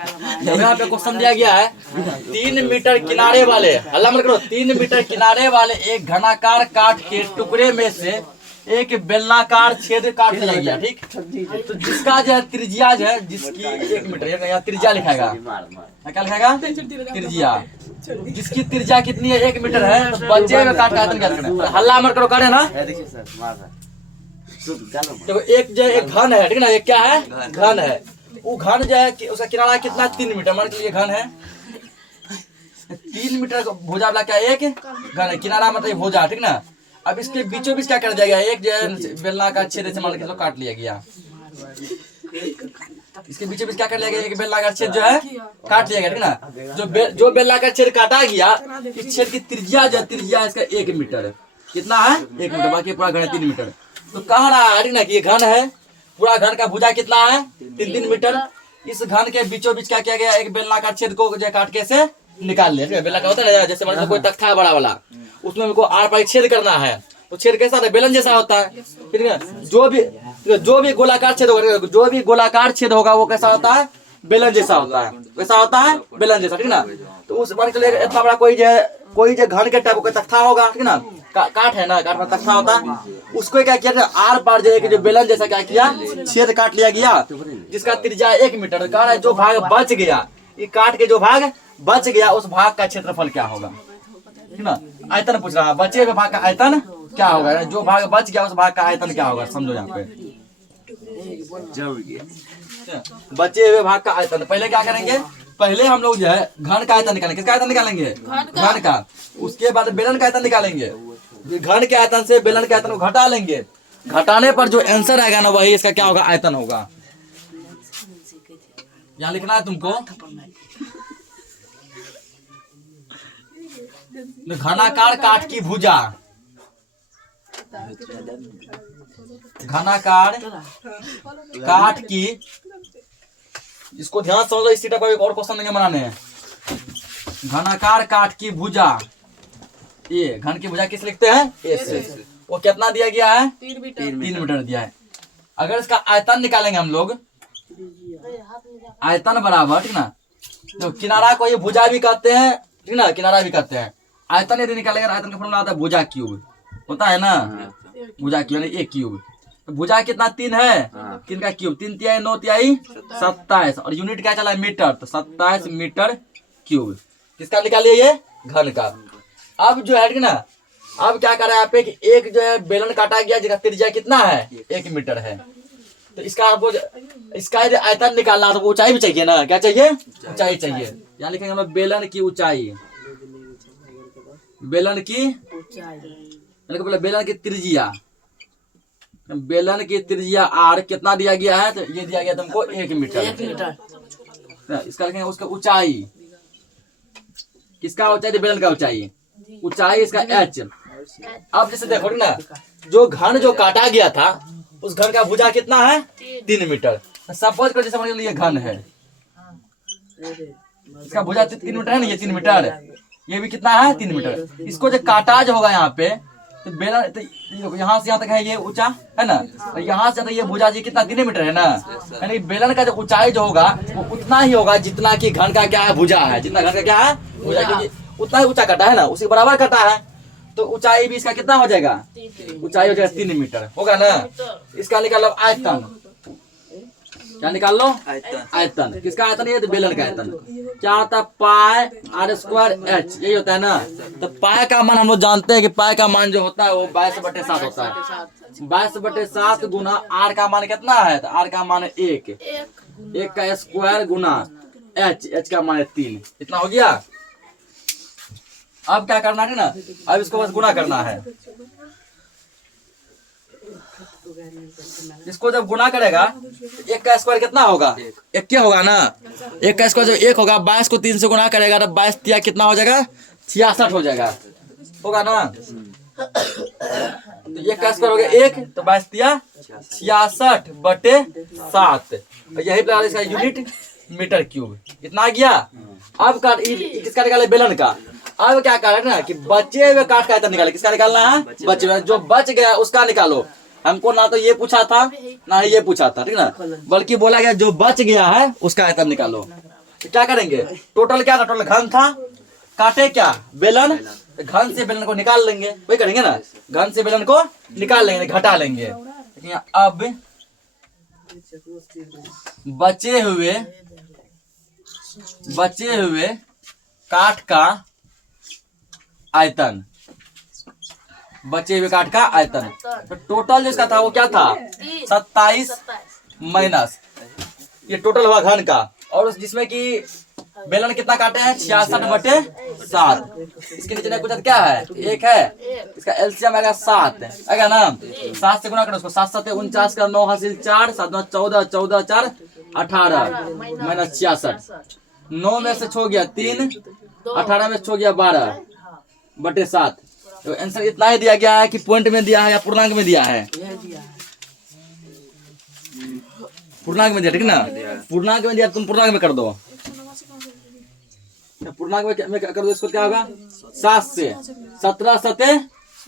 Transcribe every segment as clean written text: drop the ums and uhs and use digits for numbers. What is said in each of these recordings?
यहाँ पे क्वेश्चन दिया गया है 3 मीटर किनारे वाले, हल्ला मत करो, 3 मीटर किनारे वाले एक घनाकार काठ के टुकड़े में से एक बेलनाकार छेद काट लिया गया, ठीक। तो जिसका जो है त्रिज्या जो है, जिसकी 1 मीटर, यहाँ त्रिज्या लिखाएगा, क्या लिखाएगा, त्रिज्या, जिसकी त्रिज्या कितनी है 1 मीटर है, तो बचे हुए काट का आयतन क्या रखना है। हल्ला मत करो, करे ना। तो एक जो एक घन है, ठीक ना, एक क्या है, घन है। वो घन जो है उसका किनारा कितना, 3 मीटर, मान लीजिए घन है 3 मीटर, भुजा वाला क्या एक घन है, किनारा मतलब भुजा, ठीक ना। अब इसके बीचों बीच क्या कर दिया गया, एक जो है बेलनाकार छेद से मान के काट लिया गया। इसके बीचों बीच क्या कर लिया गया, एक बेलनाकार छेद जो है काट लिया गया, ठीक ना। जो बेलनाकार छेद काटा गया, इस छेद की त्रिज्या जो त्रिज्या इसका 1 मीटर है, कितना है 1 मीटर, बाकी पूरा घन है 3 मीटर। तो कह रहा है, ठीक ना, कि ये घन है, पूरा घन का भुजा कितना है 3 मीटर। इस घन के बीचों बीच क्या किया गया, एक बेलनाकार छेद को जो काट के से निकाल लिया। बेलनाकार होता है ना, जैसे मान लो कोई तख्ता है बड़ा वाला, उसमें हमको आर पार छेद करना है, तो छेद कैसा होता है, बेलन जैसा होता है, ठीक है। जो भी गोलाकार छेद होगा, जो भी गोलाकार छेद होगा वो कैसा होता है, बेलन जैसा होता है, कैसा होता है, बेलन जैसा, ठीक ना। तो उस मान के चलिए इतना बड़ा कोई जो घन के टाइप का तख्ता होगा, ठीक ना, काट है ना, काट में तख्ता होता है, उसको क्या किया, आर पार जो बेलन जैसा क्या किया, छेद काट लिया गया, जिसका त्रिज्या 1 मीटर। कह रहा है जो भाग बच गया, ये काट के जो भाग बच गया, उस भाग का क्षेत्रफल क्या होगा, ठीक ना। आयतन पूछ रहा है, बचे हुए भाग का आयतन क्या होगा, जो भाग बच गया उस भाग का आयतन क्या होगा, समझो यहाँ पे। बचे हुए भाग का आयतन, पहले क्या करेंगे, पहले हम लोग जो है घन का आयतन निकालेंगे। किसका आयतन निकालेंगे, घन का। उसके बाद बेलन का आयतन निकालेंगे। घन के आयतन से बेलन के आयतन को घटा लेंगे, घटाने पर जो आंसर आएगा ना, वही इसका क्या होगा, आयतन होगा। यहाँ लिखना है तुमको, घनाकार काठ की भुजा, घनाकार काठ की, इसको ध्यान समझ लो, इसी टाइप का एक और क्वेश्चन देंगे बनाने हैं। घनाकार काठ की भुजा, ये घन की भुजा किस लिखते हैं, ऐसे। वो कितना दिया गया है, 3 मीटर दिया है। अगर इसका आयतन निकालेंगे हम लोग, आयतन बराबर, ठीक ना, तो किनारा को ये भुजा भी कहते हैं, ठीक ना, किनारा भी कहते हैं। आयतन यदि निकालेंगे, आयतन का फॉर्मूला आता है भुजा क्यूब, होता है ना, भुजा क्यूब यानी 1 क्यूब। तो भुजा कितना 3 है, 3 का क्यूब, 3 तिहाई 9 तिहाई 27, और यूनिट क्या चला है, मीटर, तो 27 मीटर क्यूब। किसका निकालिए, ये घन का। अब जो है, ठीक ना, अब क्या कर रहा है यहाँ पे कि एक जो है बेलन काटा गया, जिसका त्रिज्या कितना है 1 मीटर है। तो इसका आपको इसका यदि आयतन निकालना है, तो ऊंचाई भी चाहिए ना, क्या चाहिए, ऊंचाई चाहिए। यहाँ लिखेंगे हम लोग बेलन की ऊंचाई, बेलन की बेलन की त्रिज्या, बेलन की त्रिज्या आर कितना दिया गया है, तो ये दिया गया तुमको 1 मीटर। इसका लिखेंगे उसका ऊंचाई, किसका ऊंचाई, बेलन का ऊंचाई, ऊंचाई इसका h। अब जैसे देखो ना, जो घन जो काटा गया था, उस घन का भुजा कितना है 3 मीटर। सपोज करो जैसे मान लीजिए ये घन है, इसका भुजा 3 मीटर है ना, ये 3 मीटर, ये भी कितना है 3 मीटर। इसको जो काटा जो होगा यहाँ पे, तो बेलन तो यहाँ से यहाँ तक है, ये ऊंचा है ना, और यहाँ से तो ये भुजा जी कितना 3 मीटर है ना, यानी बेलन का जो ऊंचाई जो होगा वो उतना ही होगा जितना कि घन का क्या है, भुजा है, जितना घन का क्या है भुजा, क्योंकि उतना ही ऊंचा कटा है ना, उसी बराबर कटा है। तो ऊंचाई भी इसका कितना हो जाएगा, ऊंचाई हो जाएगा 3 मीटर होगा ना। इसका निकाल लो आयतन, क्या निकाल लो, आयतन। किसका आयतन, ये तो बेलन का आयतन क्या होता है, पाई आर स्क्वायर एच, यही होता है ना। तो पाई का मान हम लोग जानते हैं कि पाई का मान जो होता है वो 22/7 होता है। 22/7 गुना आर का मान कितना है, तो आर का मान है 1, 1 का स्क्वायर गुना एच, एच का मान है 3, इतना हो गया। अब क्या करना है ना, अब इसको बस गुना करना है। इसको जब गुना करेगा, 1 का स्क्वायर कितना होगा, 1 क्या होगा ना, 1 का स्क्वायर जब 1 होगा, 22 को 3 से गुना करेगा तो 22 तिया कितना हो जाएगा, 66 हो जाएगा, होगा ना। तो 1 का स्क्वायर हो गया 1, तो 22 तिया 66/7, यही प्रकार इसका यूनिट मीटर क्यूब, इतना आ गया। अब किसका निकाले, बेलन का। अब क्या कर रहे हैं ना कि बचे हुए काठ का आयतन निकाले, किसका निकालना है, बचे हुए, जो बच गया उसका निकालो। हमको ना तो ये पूछा था ना ही ये पूछा था, ठीक ना, बल्कि बोला गया जो बच गया है उसका आयतन निकालो। तो क्या करेंगे, टोटल क्या था, टोटल घन था, काटे क्या बेलन, घन से बेलन को निकाल लेंगे, वही करेंगे ना, घन से बेलन को निकाल लेंगे, घटा लेंगे। अब बचे हुए काठ का आयतन, बचे हुए काठ का आयतन, तो टोटल जिसका था वो क्या था 27 माइनस ये टोटल हुआ घन का, और जिसमें कि बेलन कितना काटे हैं 66/7। इसके नीचे कुछ क्या है, एक है, इसका एलसीएम आएगा 7 आएगा ना, 7 से गुना करो उसको, 7 7 49 का 9 हासिल 4, 7 9 14, 14 4 18 माइनस 66, 9 में से छो गया 3, 18 में छो गया 12/7। तो आंसर इतना ही दिया गया है कि पॉइंट में दिया है या पूर्णांक में दिया है, पूर्णांक में दिया, ठीक ना, पूर्णांक में दिया, तुम पूर्णांक में कर दो, पूर्णांक में कर दो, इसको क्या होगा 7 से 17 7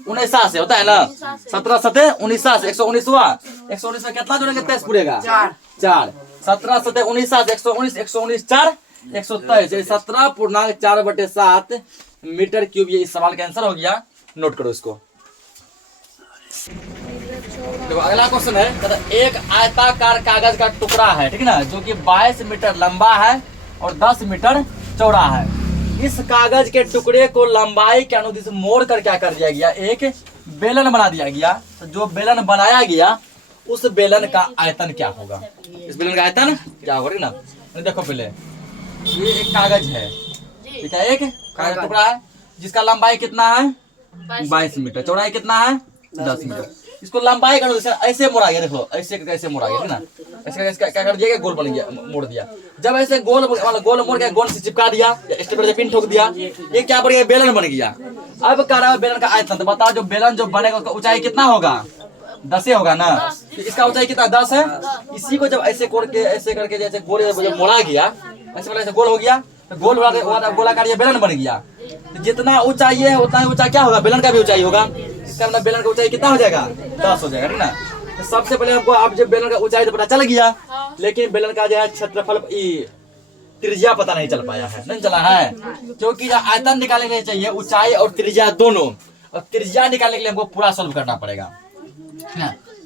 19 से होता है ना, 17 7 19 119 हुआ, 119 में कितना जोड़ेंगे 23 पूरेगा 4, 17 7 19 119 119 4 123, 17.4/7 मीटर क्यूब, ये इस सवाल का आंसर हो गया, नोट करो इसको। देखो अगला क्वेश्चन है, एक आयताकार कागज का टुकड़ा है, ठीक ना, जो कि 22 मीटर लंबा है और 10 मीटर चौड़ा है। इस कागज के टुकड़े को लंबाई के अनुदिश मोड़ कर क्या कर दिया गया, एक बेलन बना दिया गया। तो जो बेलन बनाया गया उस बेलन का आयतन क्या होगा, इस बेलन का आयतन क्या होगा, ठीक ना। देखो पहले ये एक कागज है, ठीक है, एक कागज का टुकड़ा है जिसका लंबाई कितना है 22 मीटर, चौड़ाई कितना है 10 मीटर। इसको लंबाई का अनुदिश ऐसे मोड़ा गया, देखो ऐसे कैसे मोड़ा गया, ठीक ना, ऐसे क्या कर दिया, गोल बन गया, मोड़ दिया। जब ऐसे गोल मोड़ के गोल से चिपका दिया, स्टेपलर से पिन ठोक दिया, ये क्या बन गया, बेलन बन गया। अब कह रहा है बेलन का आयतन, तो बताओ जो बेलन जो बनेगा उसका ऊंचाई कितना होगा, 10 होगा ना, तो इसका ऊंचाई कितना 10 है। इसी को जब ऐसे कोड़ के ऐसे करके जैसे गोल जब मोड़ा गया, ऐसे गोल हो गया, तो गोल गोलाकार ये बेलन बन गया। तो जितना ऊंचाई है उतना ही ऊंचा क्या होगा, बेलन का भी ऊंचाई होगा। इसका मतलब बेलन का ऊंचाई कितना हो जाएगा 10 हो जाएगा, ठीक ना। तो सबसे पहले हमको अब जब बेलन का ऊंचाई तो पता चल गया, लेकिन बेलन का जो है क्षेत्रफल त्रिज्या पता नहीं चल पाया है, नहीं चला है, क्योंकि आयतन निकालने के लिए चाहिए ऊंचाई और त्रिज्या दोनों, और त्रिज्या निकालने के लिए हमको पूरा सोल्व करना पड़ेगा,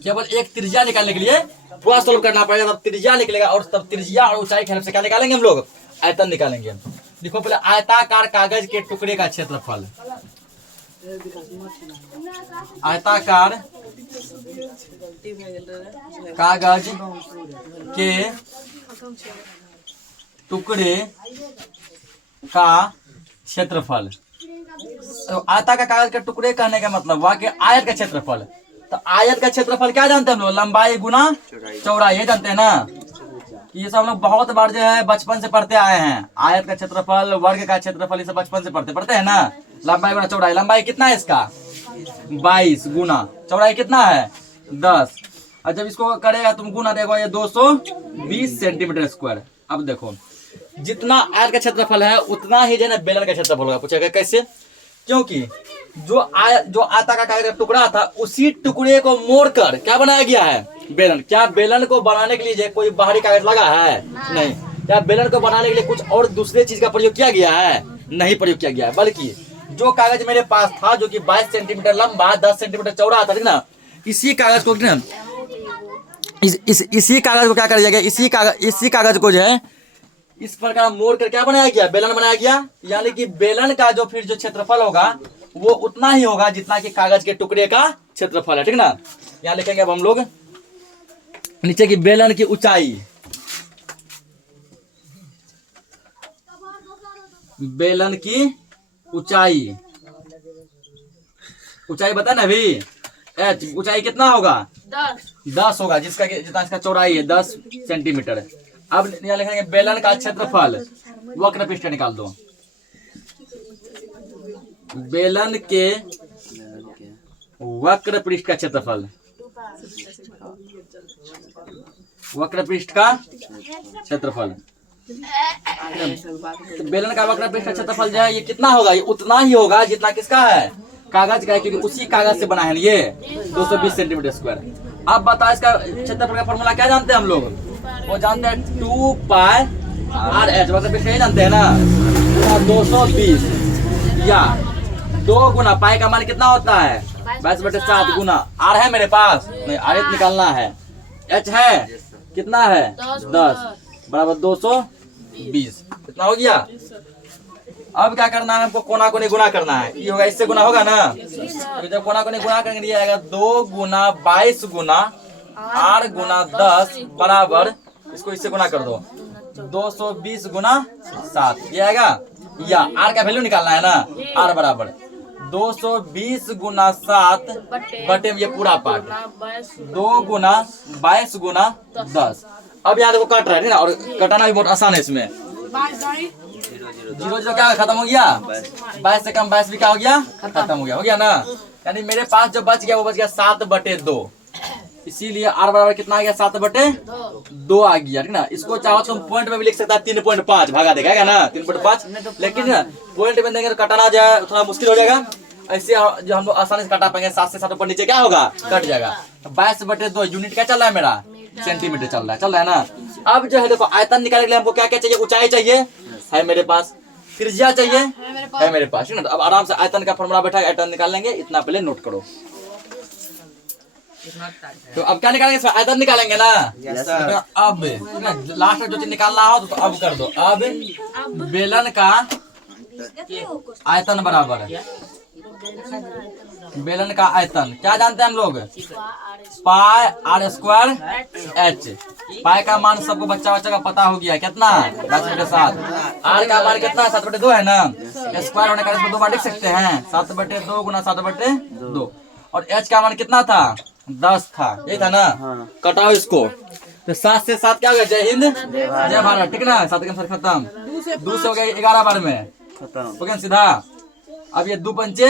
केवल एक त्रिज्या निकालने के लिए पूरा सोल्व करना पड़ेगा, तब त्रिज्या निकलेगा, और तब त्रिज्या और ऊंचाई के हेल्प से क्या निकालेंगे हम लोग, आयतन निकालेंगे। देखो पहले आयताकार कागज के टुकड़े का क्षेत्रफल, आयताकार कागज के टुकड़े का क्षेत्रफल, तो आयताकार कागज के टुकड़े कहने का मतलब हुआ कि आयत का क्षेत्रफल। तो आयत का क्षेत्रफल क्या जानते हैं हम लोग, लंबाई गुना चौड़ाई, ये जानते हैं ना, कि ये सब हम लोग बहुत बार जो है बचपन से पढ़ते आए हैं। आयत का क्षेत्रफल, वर्ग का क्षेत्रफल, ये सब बचपन से पढ़ते हैं ना। लंबाई गुना चौड़ाई, लंबाई कितना है इसका 22 गुना चौड़ाई कितना है 10, और जब इसको करेगा तुम गुना देखो ये 220 सेंटीमीटर स्क्वायर। अब देखो जितना आयत का क्षेत्रफल है उतना ही जो है बेलन का क्षेत्रफल होगा। पूछेगा कैसे, क्योंकि जो आयताकार कागज का टुकड़ा था उसी टुकड़े को मोड़कर क्या बनाया गया है, बेलन। क्या बेलन को बनाने के लिए कोई बाहरी कागज लगा है, नहीं। क्या बेलन को बनाने के लिए कुछ और दूसरे चीज का प्रयोग किया गया है, नहीं प्रयोग किया गया है, बल्कि जो कागज मेरे पास था जो कि 22 सेंटीमीटर लंबा 10 सेंटीमीटर चौड़ा था, ठीक ना, इसी कागज को इसी कागज को क्या कर दिया गया, इसी कागज को जो है इस प्रकार मोड़ कर क्या बनाया गया, बेलन बनाया गया। यानी कि बेलन का जो फिर जो क्षेत्रफल होगा वो उतना ही होगा जितना कि कागज के टुकड़े का क्षेत्रफल है, ठीक ना। यहाँ लिखेंगे अब हम लोग नीचे की बेलन की ऊंचाई, बेलन की ऊंचाई बता ना अभी, एच ऊंचाई कितना होगा 10 होगा, जितना इसका चौड़ाई है 10 सेंटीमीटर। अब यहाँ लिखेंगे बेलन का क्षेत्रफल, वक्र पृष्ठ निकाल दो, बेलन के वक्र पृष्ठ का क्षेत्रफल, वक्र पृष्ठ का क्षेत्रफल। तो बेलन का वक्र पृष्ठ का क्षेत्रफल जो है ये कितना होगा, ये उतना ही होगा जितना किसका है, कागज का है, क्योंकि उसी कागज से बना है ये 220 सेंटीमीटर स्क्वायर। अब बताओ इसका क्षेत्रफल का फॉर्मूला क्या जानते हैं हम लोग, वो जानते हैं 2 पाई आर एच मतलब नहीं जानते हैं ना, 220 या 2 गुना पाई का मान कितना होता है 22/7 गुना आर है मेरे पास, नहीं आर एच निकालना है, एच है कितना है 10 बराबर 220, कितना हो गया। अब क्या करना है हमको, कोना कोनी गुना करना है, ये होगा इससे गुना होगा ना, तो जब कोना कोनी गुना करेंगे ये आएगा 2 गुना 22 गुना 8 गुना 10 बराबर, इसको इससे गुना कर दो 220 गुना 7, ये आएगा। या आर का वैल्यू निकालना है ना, आर बराबर 220 गुना 7 बटे ये पूरा पार्ट 2 गुना 22 गुना 10। अब यहाँ देखो कट रहा है ना, और कटाना भी बहुत आसान है इसमें, 0 0 क्या खत्म हो गया, 22 से कम 22 भी क्या हो गया खत्म हो गया ना, यानी मेरे पास जो बच गया वो बच गया 7/2, इसीलिए आर बराबर कितना आ गया 7/2 आ गया, ठीक ना। इसको चाहो तुम पॉइंट में भी लिख सकता है 3.5 भागा देगा ना 3.5, लेकिन पॉइंट में देंगे तो कटाना जाए थोड़ा मुश्किल हो जाएगा, ऐसे जो हम लोग आसानी से कटा पाएंगे 7 से 7 ऊपर नीचे क्या होगा कट जाएगा। 22/2 यूनिट क्या चल रहा है मेरा, सेंटीमीटर चल रहा है ना। अब जो है देखो आयतन निकालने के लिए हमको क्या क्या चाहिए, ऊंचाई चाहिए है मेरे पास, त्रिज्या चाहिए है मेरे पास, ठीक ना। तो अब आराम से आयतन का फॉर्मूला बैठा है, आयतन निकाल लेंगे, इतना पहले नोट करो। तो अब क्या निकालेंगे, आयतन निकालेंगे ना। अब लास्ट में जो चीज निकालना हो तो अब कर दो। अब बेलन का आयतन बराबर है, बेलन का आयतन क्या जानते हैं हम लोग, पाई आर स्क्वायर एच। पाई का मान सबको बच्चा का पता हो गया कितना 10/7, आर का मान कितना 7/2 है ना, स्क्वायर होने का इसमें 2 बार लिख सकते हैं 7/2 गुना 7/2, और एच का मान कितना था 10 था, यही था ना। कटाओ इसको, तो 7 से 7 क्या हो गया, जय हिंद जय भारत, ठीक ना। 7 के अनुसार खत्म, 2 से हो गया 11 बार में खत्म हो गया सीधा। अब ये 2 पंचे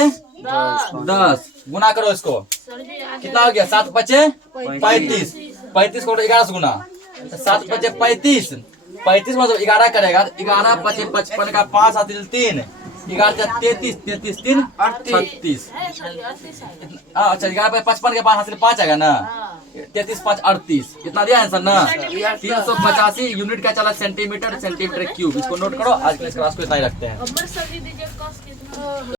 10 गुना करो इसको, कितना हो गया 7 5 35, 35 को 11 से गुना, 7 5 35, 35 मतलब 11 करेगा, 11 5 55 का 5 हाथ 3, 11 33, 33 3 38, अच्छा 11 55 के 5 हाथ 5 आएगा ना, 33 5 38, कितना दिया आंसर ना 385 यूनिट का चला सेंटीमीटर क्यूब। इसको नोट करो, आज के क्लास को इतना ही रखते हैं।